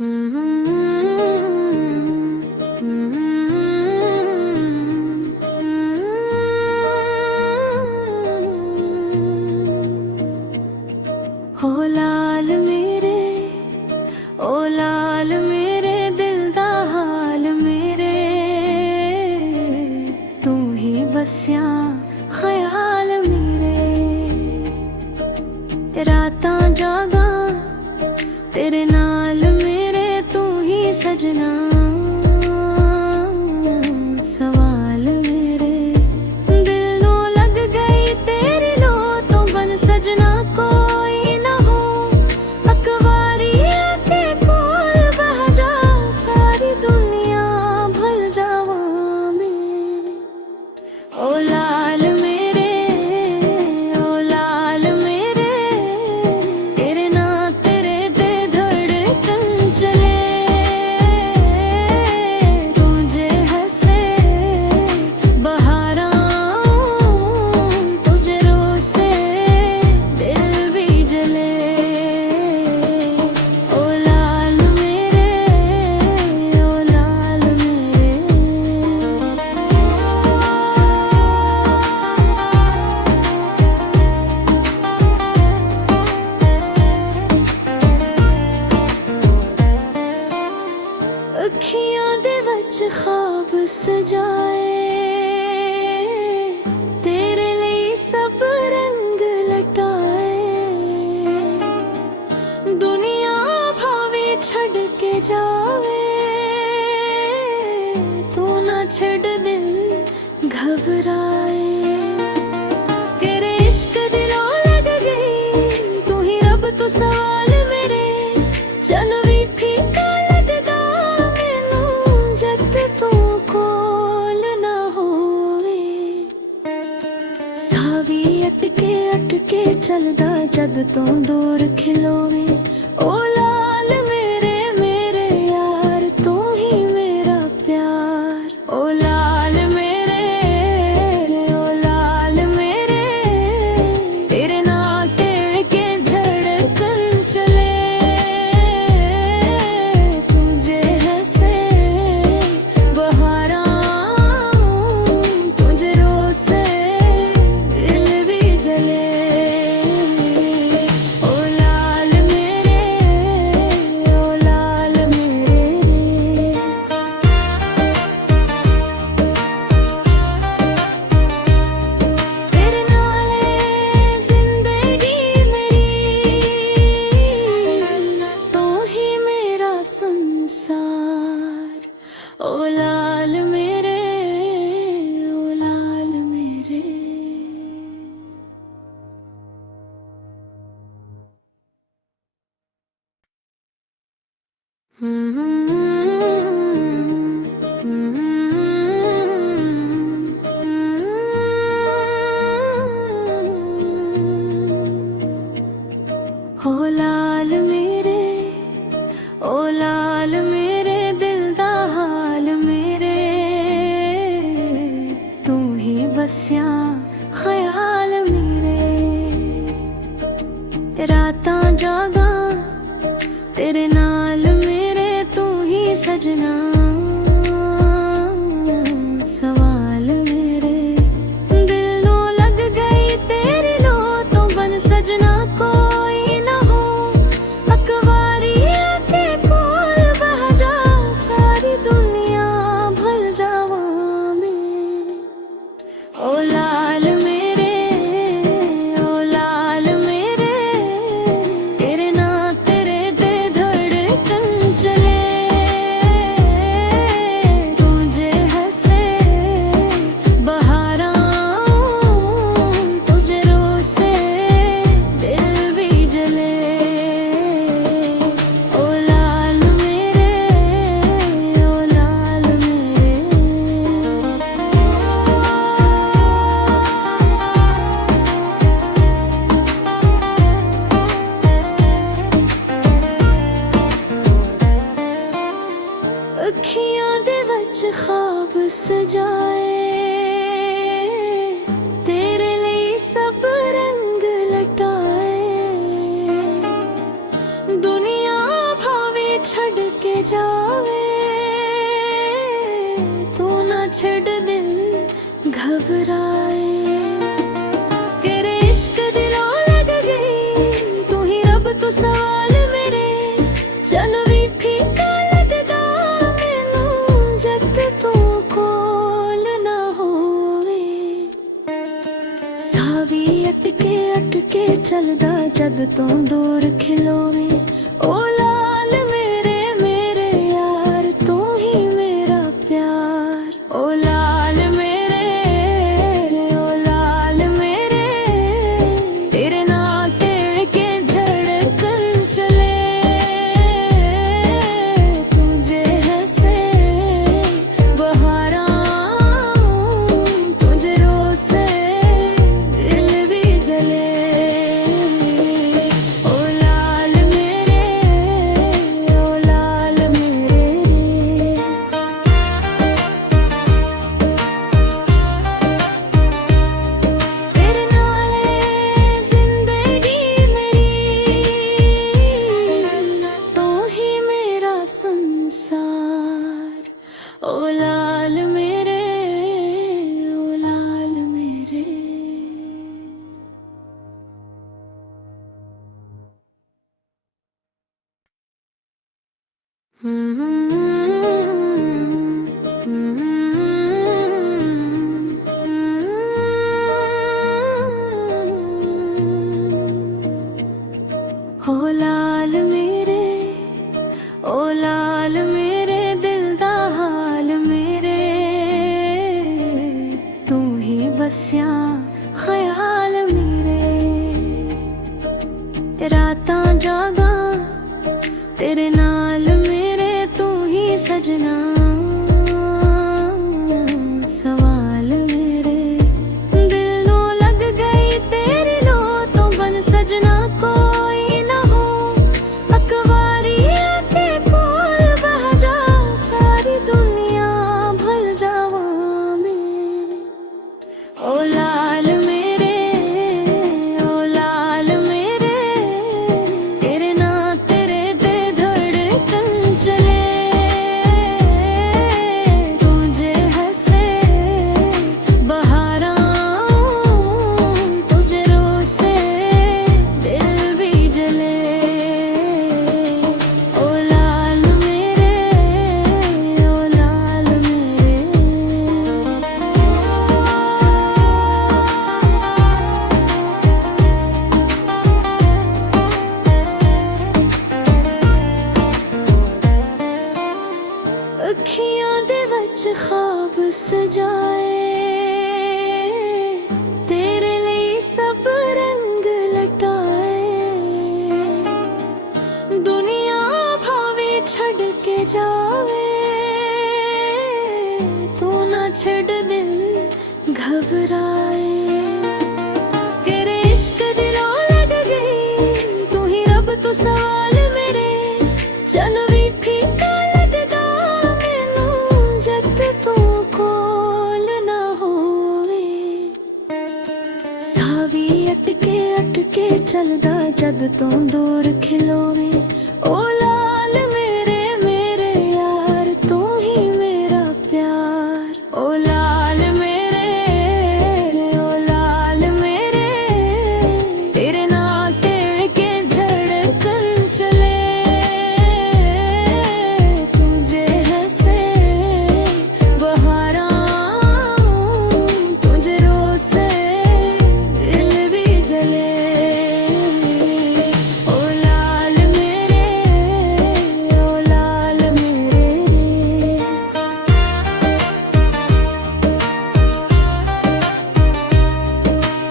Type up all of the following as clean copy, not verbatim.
हो लाल मेरे, ओ लाल मेरे दिल दा हाल मेरे, तू ही बस्या ख्याल मेरे। रातां जागा तेरे नाल मेरे, तू ही सजना सवाल मेरे। दिल नू लग गई तेरी लो तो बन सजना कोई ना हो, अकवारी आके कोल बह जा, सारी दुनिया भूल जावा मैं। ओ लाल मेरे, ओ लाल मेरे, तेरे ना तेरे दे धड़कन चले, तुझे हंसे बहारां, तुझे रोसे दिल भी जले। ओ लाल मेरे, ओ लाल मेरे। अखियां दे विच ख्वाब सजाए, तेरे लिए सब रंग लटाए। दुनिया भावे छड़ के जावे, तू ना छड़ दिल घबराए। तेरे इश्क दिलों लग गई, तू ही रब तू सवाल मेरे। चल भी फीका लगदा मैनू जद तू कोल ना होवे, सावी अटके अटके चलदा जद तू दूर खिलोवे। ओ लाल मेरे मेरे यार, तू ही मेरा प्यार। ओ लाल मेरे, ओ लाल मेरे, तेरे नाल तेरे के धड़कन चले, तुझे हंसे बहारां, तुझे रोसे दिल भी जले। ओ लाल मेरे, ओ लाल मेरे। तेरे नाल जिंदगी मेरी, तू ही मेरा संसार। ओ लाल मेरे, ओ लाल मेरे। हो लाल मेरे, ओ लाल मेरे दिल दा हाल मेरे, तू ही बस्या ख्याल मेरे। रातां जागा तेरे नाल मेरे, तू ही सजना सवाल मेरे। दिल नू लग गई तेरी लो तो बन सजना कोई ना हो, अकवारी आके कोल बह जा, सारी दुनिया भूल जावा मैं। ओ लाल मेरे, ओ लाल मेरे, तेरे ना तेरे दे धड़कन चले, तुझे हंसे बहारां, तुझे रोसे दिल भी जले। ओ लाल मेरे, ओ लाल मेरे। अखियां दे विच ख्वाब सजाए, तेरे लिए सब रंग लटाए। दुनिया भावे छड़ जावे, तू ना छड़ दिल घबराए। तेरे इश्क दिलों लग गई, तू ही रब तू सवाल मेरे। चल भी फीका लगदा मैनू जद तू कोल ना होवे। सावी अटके चलदा जद तू दूर खिलोवे। ओ लाल मेरे मेरे यार, तू ही मेरा प्यार। ओ लाल मेरे, ओ लाल मेरे, तेरे नाल टेढ़ के धड़कन चले। तुझे हंसे बहारां, तुझे रोसे दिल भी जले। ओ लाल मेरे, ओ लाल मेरे, तेरे नाल जिंदगी मेरी, तू ही मेरा संसार। ओ लाल मेरे, ओ लाल मेरे। ओ लाल मेरे, ओ लाल मेरे, दिल दा हाल मेरे। तू ही बस्या ख्याल मेरे। रातां जागा तेरे नाल मेरे, तू ही सजना सवाल मेरे। दिल नू लग गई तेरी लो तो बन सजना कोई ना हो। अकवारी आके कोल बह जा, सारी दुनिया भूल जावा मैं। ओ लाल मेरे, ओ लाल मेरे, तेरे ना तेरे दे धड़कन चले। तुझे हंसे बहारां, तुझे रोसे दिल भी जले। ओ लाल मेरे, ओ लाल मेरे। अखियां दे वच ख्वाब सजाए, तेरे लिए सब रंग लटाए। दुनिया भावे छड़ के जावे, तू ना छड़ दिल घबराए। तेरे इश्क दिलों लग गई, तू ही रब तू सवाल मेरे। चल भी फीका लगदा मैनू जद तू कोल ना होवे। सावी अटके चलदा जद तू दूर खिलोवे। ओ लाल मेरे मेरे यार, तू ही मेरा प्यार। ओ लाल मेरे, ओ लाल मेरे, तेरे नाल टेढ़ के धड़कन चले। तुझे हंसे बहारां, तुझे रोसे दिल भी जले। ओ लाल मेरे, ओ लाल मेरे,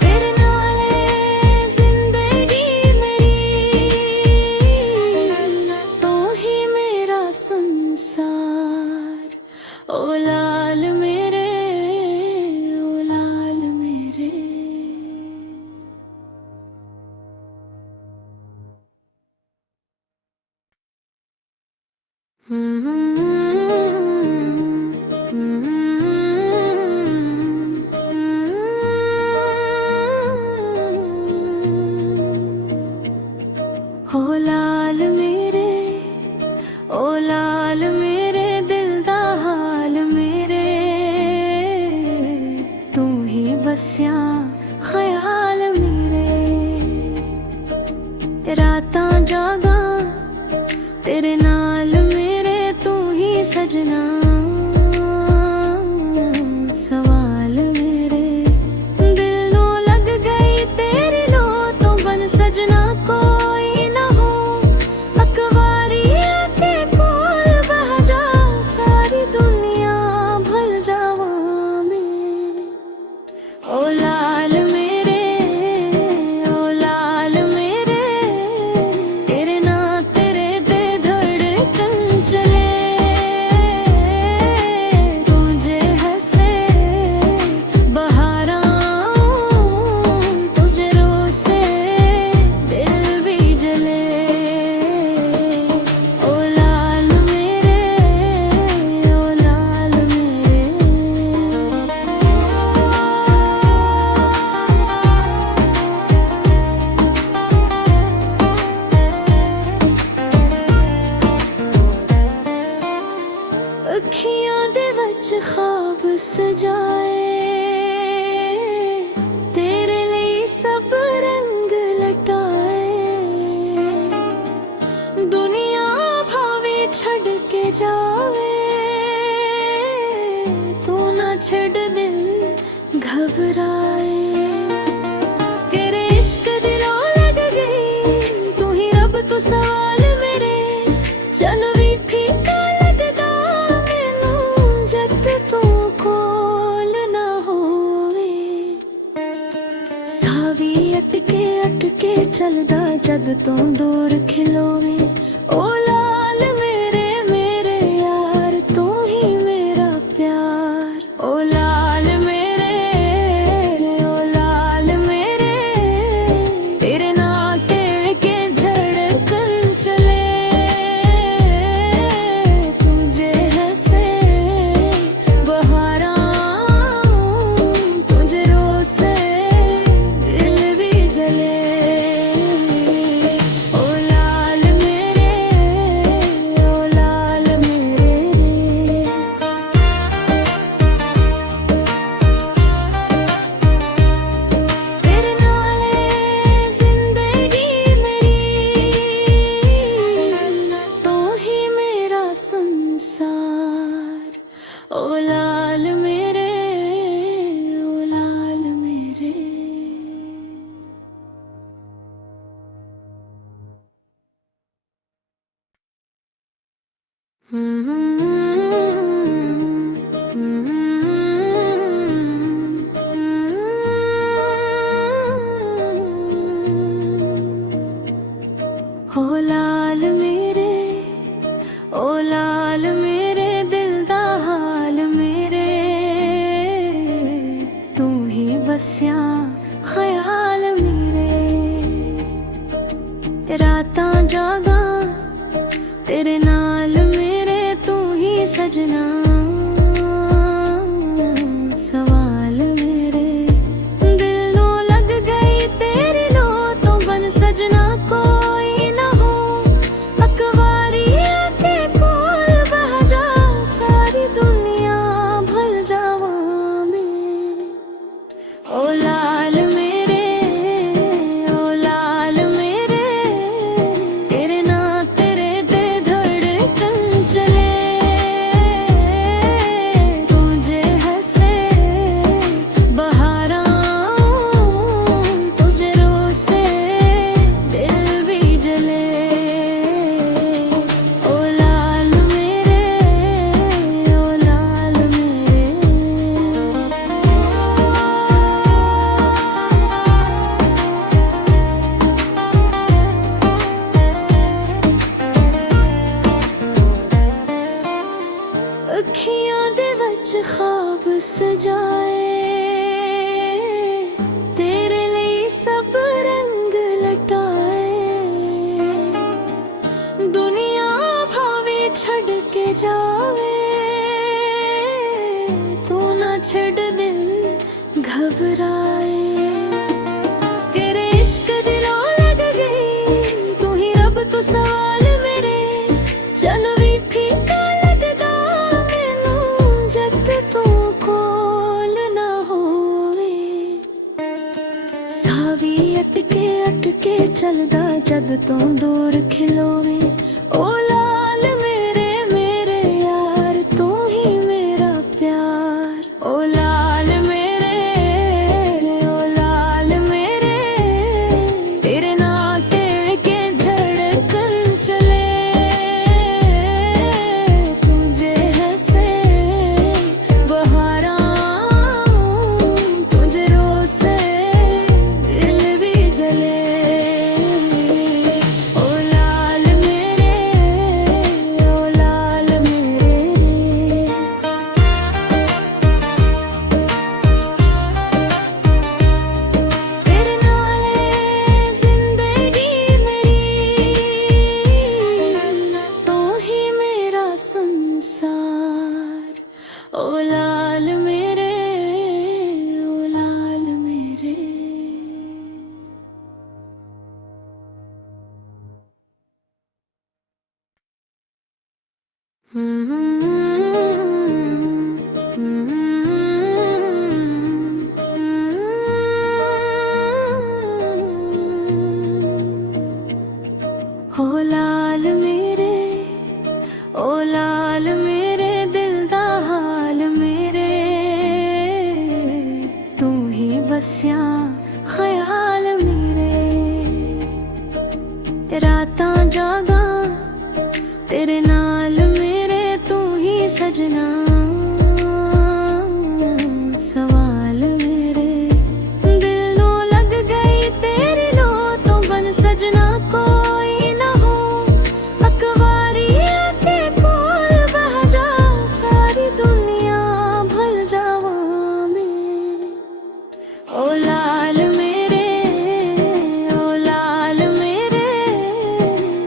तेरे नाल जिंदगी मेरी, तू ही मेरा संसार। ओ लाल मेरे, ओ लाल मेरे। ओ लाल मेरे, ओ लाल तेरे नाल मेरे तू ही सजना सवाल मेरे दिल नू लग गई तेरी लो तो बन सजना कोई ना हो अकवारी आके कोल बह जा सारी दुनिया भूल जावा मैं ओ लाल मेरे ओ लाल मेरे तेरे ना तेरे दे धड़कन चले तुझे हंसे बहारा तुझे रोसे दिल भी जले ओ लाल मेरे ओ लाल मेरे अखियां दे विच ख्वाब सजाए तेरे लिए सब रंग लटाए दुनिया भावे छड़ के जावे तू ना छड़ दिल घबराए तेरे इश्क दिलों लग गई तू ही रब तू सवाल मेरे चल भी फीका लगदा मैनू जद तू कोल ना होवे सावी अटके चलदा जद तू दूर खिलोवे ओ लाल मेरे मेरे यार तू ही मेरा प्यार ओ लाल मेरे ओ लाल मेरे तेरे नाल टेढ़ के धड़कन चले तुझे हंसे बहारा तुझे रोसे दिल भी जले ओ लाल मेरे ओ लाल मेरे तेरे नाले जिंदगी मेरी तू ही मेरा संसार ओ लाल मेरे ओ लाल मेरे ओ लाल मेरे ओ लाल मेरे दिल दा हाल मेरे तू ही बस्या ख्याल मेरे रातां जागा तेरे नाल मेरे तू ही सजना सवाल मेरे दिल नू लग गई तेरी लो तो बन सजना कोई ना हो अकवारी आके कोल बह जा सारी दुनिया भूल जावा मैं ओ लाल मेरे ओ लाल मेरे तेरे ना तेरे दे धड़कन चले तुझे हंसे बहारा तुझे रोसे दिल भी जले ओ लाल मेरे ओ लाल मेरे अखियां दे विच ख्वाब सजाए तेरे लिए सब रंग लटाए दुनिया भावे छड़ के जावे तू ना छड़ दिल घबराए तेरे इश्क दिलों लग गई तू ही रब तू सवाल मेरे चल भी फीका लगदा मैनू जद तू कोल ना होवे सावी अटके चलदा जद तू दूर खिलोवे ओ ला हो लाल मेरे, ओ लाल मेरे दिल दा हाल मेरे, तू ही बसिया ख्याल मेरे। रातां जागा तेरे नाल मेरे, तू ही सजना सवाल मेरे। दिल नू लग गई तेरी लो तो बन सजना कोई ना हो, अकवारी आके कोल बह जा, सारी दुनिया भूल जावा मैं। ओ लाल मेरे, ओ लाल मेरे,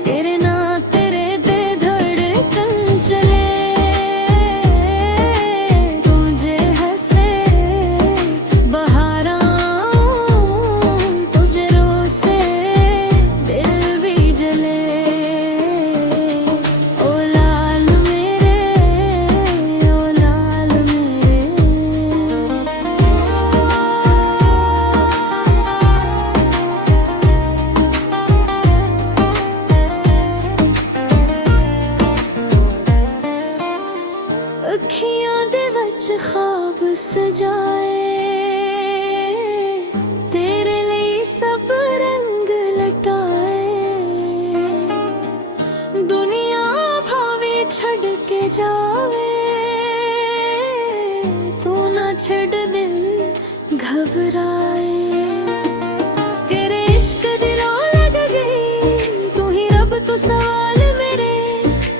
तेरे ना तेरे दे धड़कन चले, तुझे हंसे बहारां, तुझे रोसे दिल भी जले। ओ लाल मेरे, ओ लाल मेरे। अखियां दे विच ख्वाब सजाए, तेरे लिए सब रंग लटाए। दुनिया भावे छड़ के जावे, तू ना छड़ दिल घबराए। तेरे इश्क दिलों लग गई, तू ही रब तू सवाल मेरे।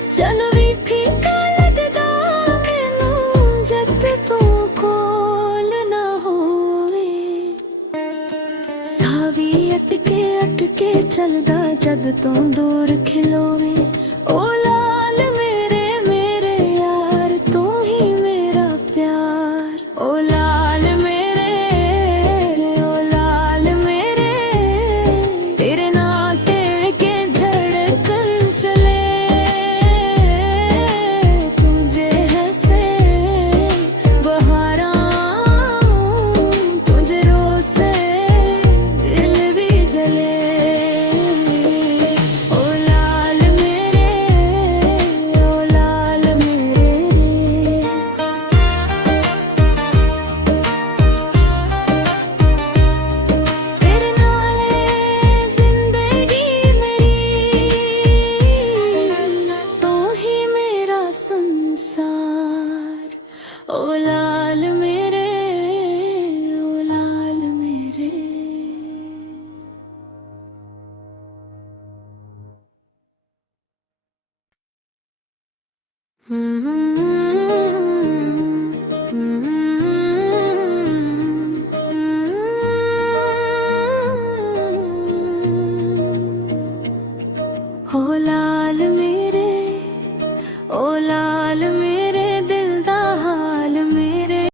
चल भी फीका लगदा मैनू, जद तू कोल ना होवे। सावी अटके अटके चलदा, जद तू दूर खिलोवे।